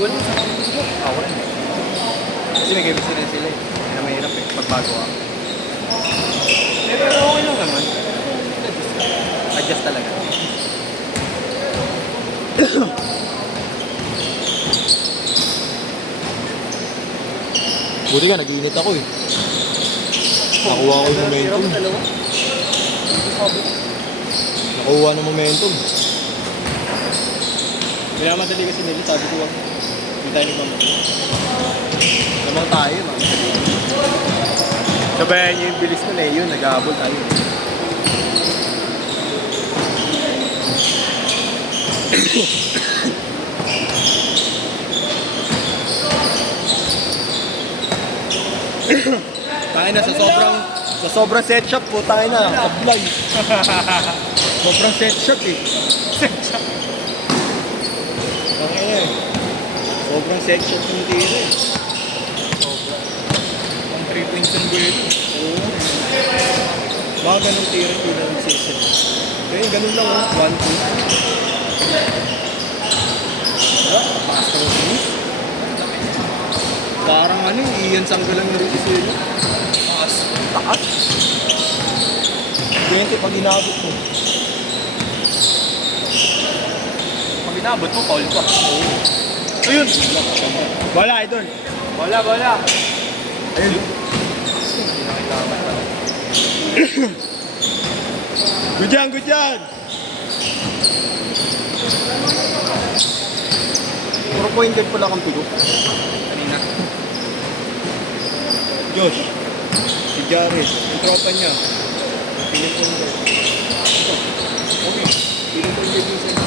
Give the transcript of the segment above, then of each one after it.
ko lang sa kapatid. Ako rin. Kasi may chemistry rin sila eh. Kaya na mahirap eh, pagbago ako. Pero okay lang naman. Adjust talaga. Buti ka, nag-iinit ako eh. Nakuha ko yung momentum. Nakuha ng momentum. Kaya madali kasi nila, sabi ko, hindi tayo nagmamadali. Namang tayo, man. Sabayan niyo yung bilis ko na eh, yun, nag-aabol tayo. Tayo na sa sobrang set shot po tayo na sablay. Sobrang set shot eh. Set shot. Okay na eh. Sobrang set shot yung tira eh. Sobrang. Ang 3 points yung buwelo. Oo. Mga ganong tira yung tira yung set shot. Kaya ganun lang oh. 1, 2. Pakas ka mo finish. Parang ano eh, Ian Sangga lang yung release yun. Takas. 20 pag inabot mo. Pag inabot mo, call pa. Ayun! Wala, idol. Wala. Ayun. Hindi na kailangan pala. Good yan! Puro point guard pala kang pigo. Kanina. Josh. Si Jared. Yung tropa niya. Piling point guard. Ito. Okay. Piling point guard yung sa'yo.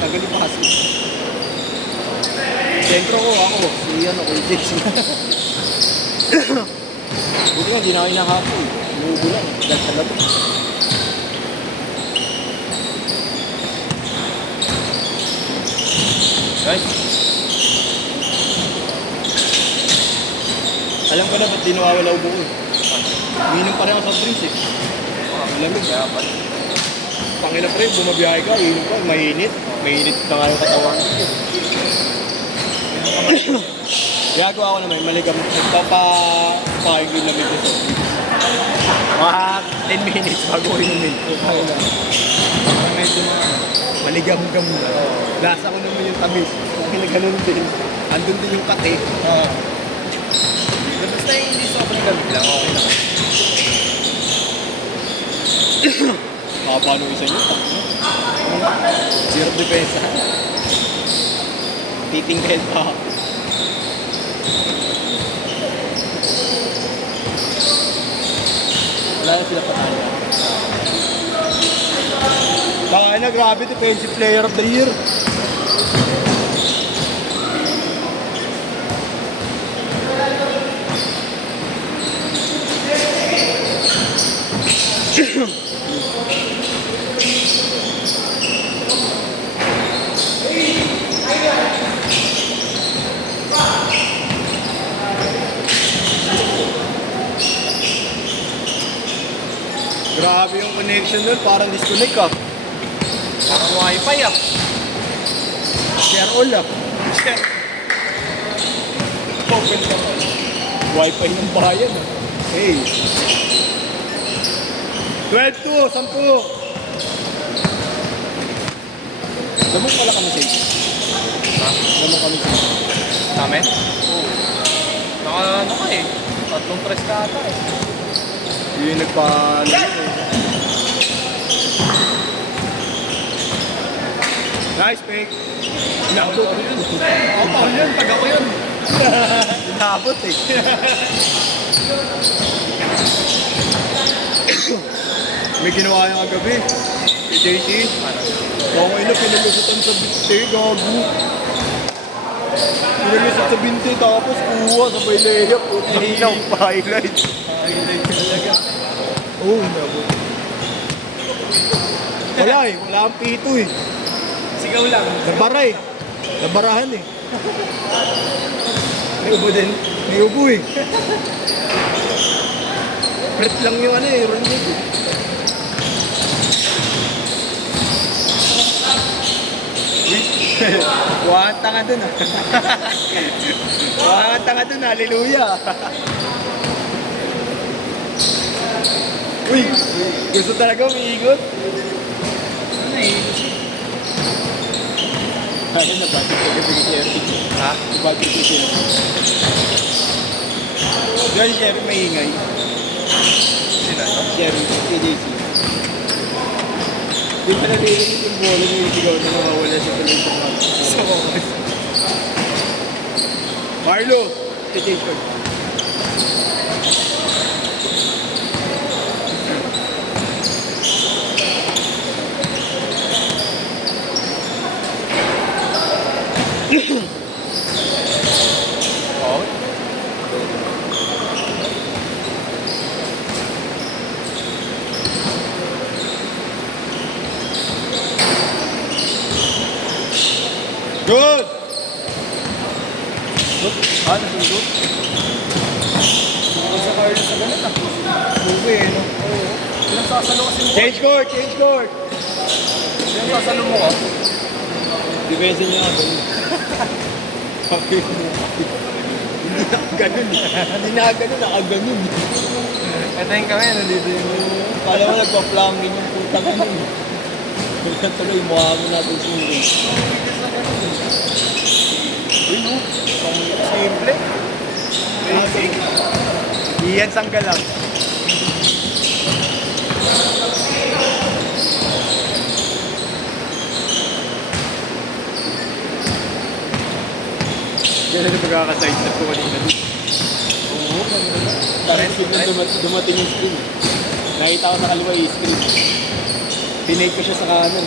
Tagal yung pasok. Sentro ko ako. Si ano, Kuya Jason. Buti nga, di na kayo nakapo eh. Inuubo lang. Dahil sa labi. Guys, Alam ko na ba't di nawawala ubo ko eh. Uminom pa rin ako sa drinks eh. malamig kaya pa. Pangina pre, bumabiyahe ka, inom ka, mainit. Mainit na nga yung katawan. Gagawa ko naman, maligam. Nagpapakayag yung lamig ko sa drinks. Mga 10 minutes bago inumin. Parang medyo maligam-gam na. Lasa ko naman yung tamis. Kung ganun din. Andun din yung kate. Basta yung hindi sobrang gamit lang, okay lang. Paano isa nyo? Zero depensa. Titingkad pa. Wala na sila patalo. Baka na, grabe, defensive player of the year. Grabe yung connection doon, parang disconnect ah. Parang wifi ah. Share all ah. Shit. Open ka pa. Wi-Fi ng bayan ah. Hey. 12-2, 10. Lamang pala kami sa ito. Ha? Lamang kami sa ito. Sa amin? Oo. Ano ka eh. 3 press ka ata eh. Yung nagpa... Nice pick. Inabot ko yun. Oo, Paul yun. Taga ko yun. Inabot eh. May ginawa yung kagabi. Si JC. Okay na, pinalusutan sa binte. Gago. Pinalusot sa binte, tapos kuha sabay layup. Hinaw pa highlights. Highlight talaga. Oo, inabot. Wala eh. Wala ang pito eh. Sigaw lang. Nabara eh. Nabarahan eh. May ubo din. May ubo eh. Pret lang yung ano eh. Run dito. Kuha ang tanga dun ah. Kuha ang tanga dun, hallelujah. Uy, gusto talaga umiikot. Ano eh? Ano na budget ko kasi ni Sherry? Ha? Budget ko siya. Dahil Sherry maingay. Sila, no? Sherry, KJC. Di ba nalilinis yung bola niya yung sigaw na makawala sa tuloy sa mga. Sa mga. Marlo! KJC. Oo. Good! Ah, nasundo? Huwag sa Carlos sa ganun ah. Subi eh, no? Oo. Pinagsasalo kasi mo. Change court! Change court! Pinagsasalo mo ka. Depensa niya ako. Sabi mo. Hindi na ako ganun. Hindi na ako ganun, nakaganon. Patayin kami, nandito yung... Kala mo nagpa-plumbing yung putang ano eh. Kaya tuloy, mukha mo natin suri. Uy, no? Simple. Basic. Iyan sangga lang. Yan na pagkakaside step ko kanina. Oo, Parang dumating yung screen. Nakita ko sa kaliwa yung screen. Tinake ko siya sa kanan.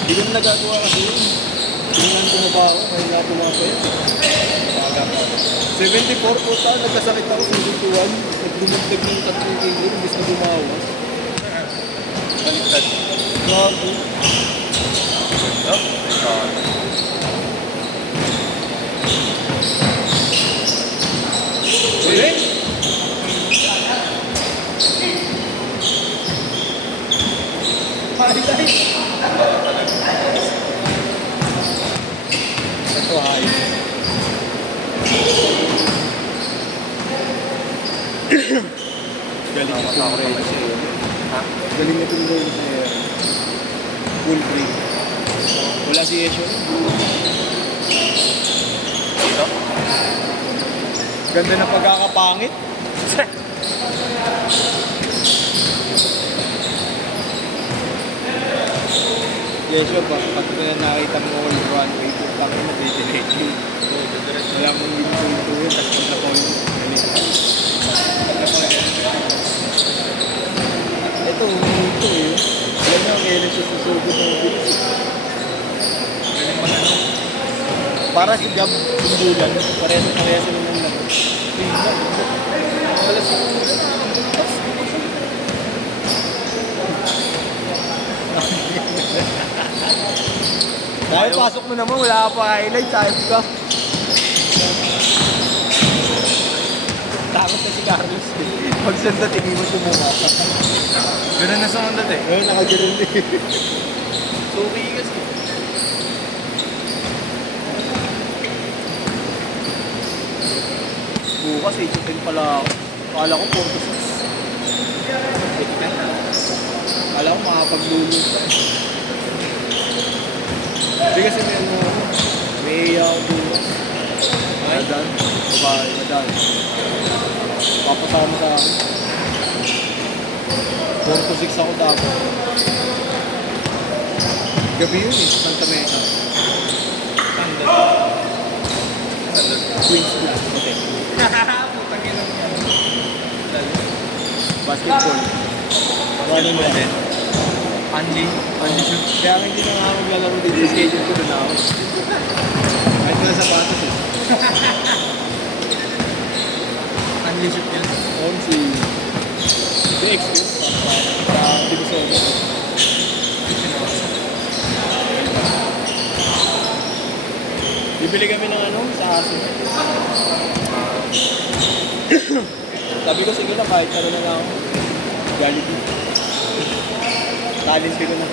Hindi ko na nagagawa kasi yun. Tingnan ko na ba ako? May nato na pa yun. 74 po saan, nagkasakit ako 71. Nagdumagdag ng 3 kilo, imbis na bumawas. baliktad. Grabe. Ulit? Highlight! Ito ayos. Galing na itong rail siya. Ha? Galing na itong rail siya. Full break. Wala si Esho. Dito? Ganda na pagkakapangit. Esho, pag nakita mo all runway, putang mo, didelete yun. Wala mong gintuin, tapos pag na-point, ganito. Ito, ito eh. Alam mo, kailan siya susugod ng bilis. Galing man ano. Para si Gab, sundulan, parehas sila ng lagot. Alas yung Dahil pasok mo naman, wala ka pa highlight, sabi ka. Takot na si Carlos. Pag sanda, tingin mo sumuma. Ganun na sa Honda eh. Ayun, nakaganon din. Suki kasi. Bukas, 8-10 pala ako. Akala ko 4-6. Akala ko makapaglulog ka. Hindi kasi may ano, may ako bukas. Madan, babae, madan. Papasama sa akin. 4-6 ako dapat. Gabi yun eh, Santa Mesa. Queens Blast, okay. Putang ina mo yan. Basketball. Running Basketball back. din. Andy shoot. Kaya nga hindi na nga ako maglalaro dito sa schedule ko doon ako. Kahit na sapatos eh. Andy shoot yun. On si DX sa Divisoria. Bibili kami ng ano sa aso. Sabi ko sige na kahit ano na lang ako. Jollibee. Talent ko na.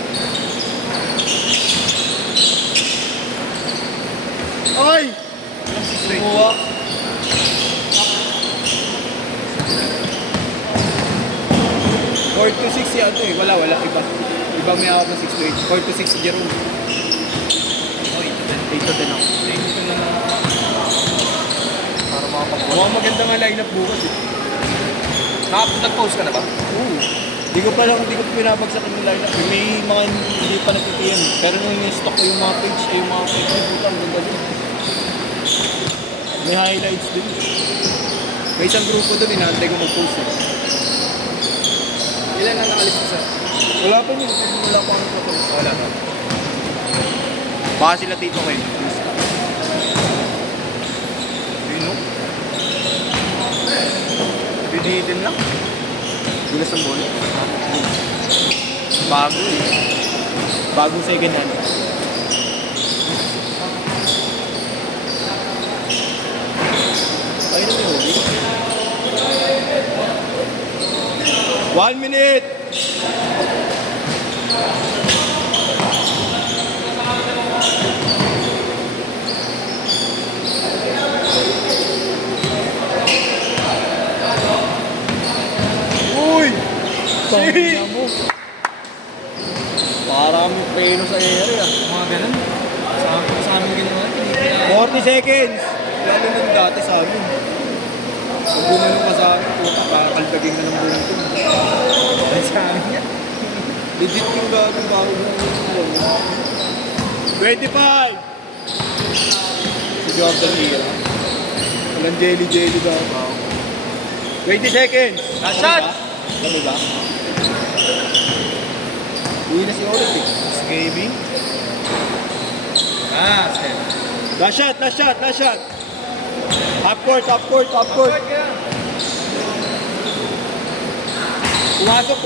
Ay! Kumuha. Four to six yan to eh. Wala iba. Iba may hawak ng 6 to 8. 4 to 6 si Jerome. Oh, 8 to 10 ako. Para makapag-wall. Mukhang maganda nga line-up bukas eh. Nag-post ka na ba? Oo. Di ko pa pinabagsak yung line-up. May mga hindi pa natitiyan. Pero nung in-stock ko yung mga page, yung mga page, puta, ang ganda din. May highlights din. May isang grupo doon, inaantay ko mag-post eh. Ilan na nakalis mo, sir? Wala pa yun. Wala pa akong post. Wala na. Baka sila tito ko eh. Yun, no? Binitin lang. Gulas ng bola. Bago eh. Bagong second hand. Ayun na yun. 1 minute! Uy! Shit! Para kami preno sa area. Mga ganun. Sa amin ganun. 40 seconds! Lalo nung dati sa amin. Pag gumano ka sa amin, puta, kakalbagin na ng buong ko. Sa amin yan. Legit yung gagawin bago mo. 25! Si Jordan Hira. Walang jelly daw. 20 seconds! Last shot! Dami ba? Uwi na si Orit eh. Gaming. Ah, sir. Last shot! Up court! Pumasok!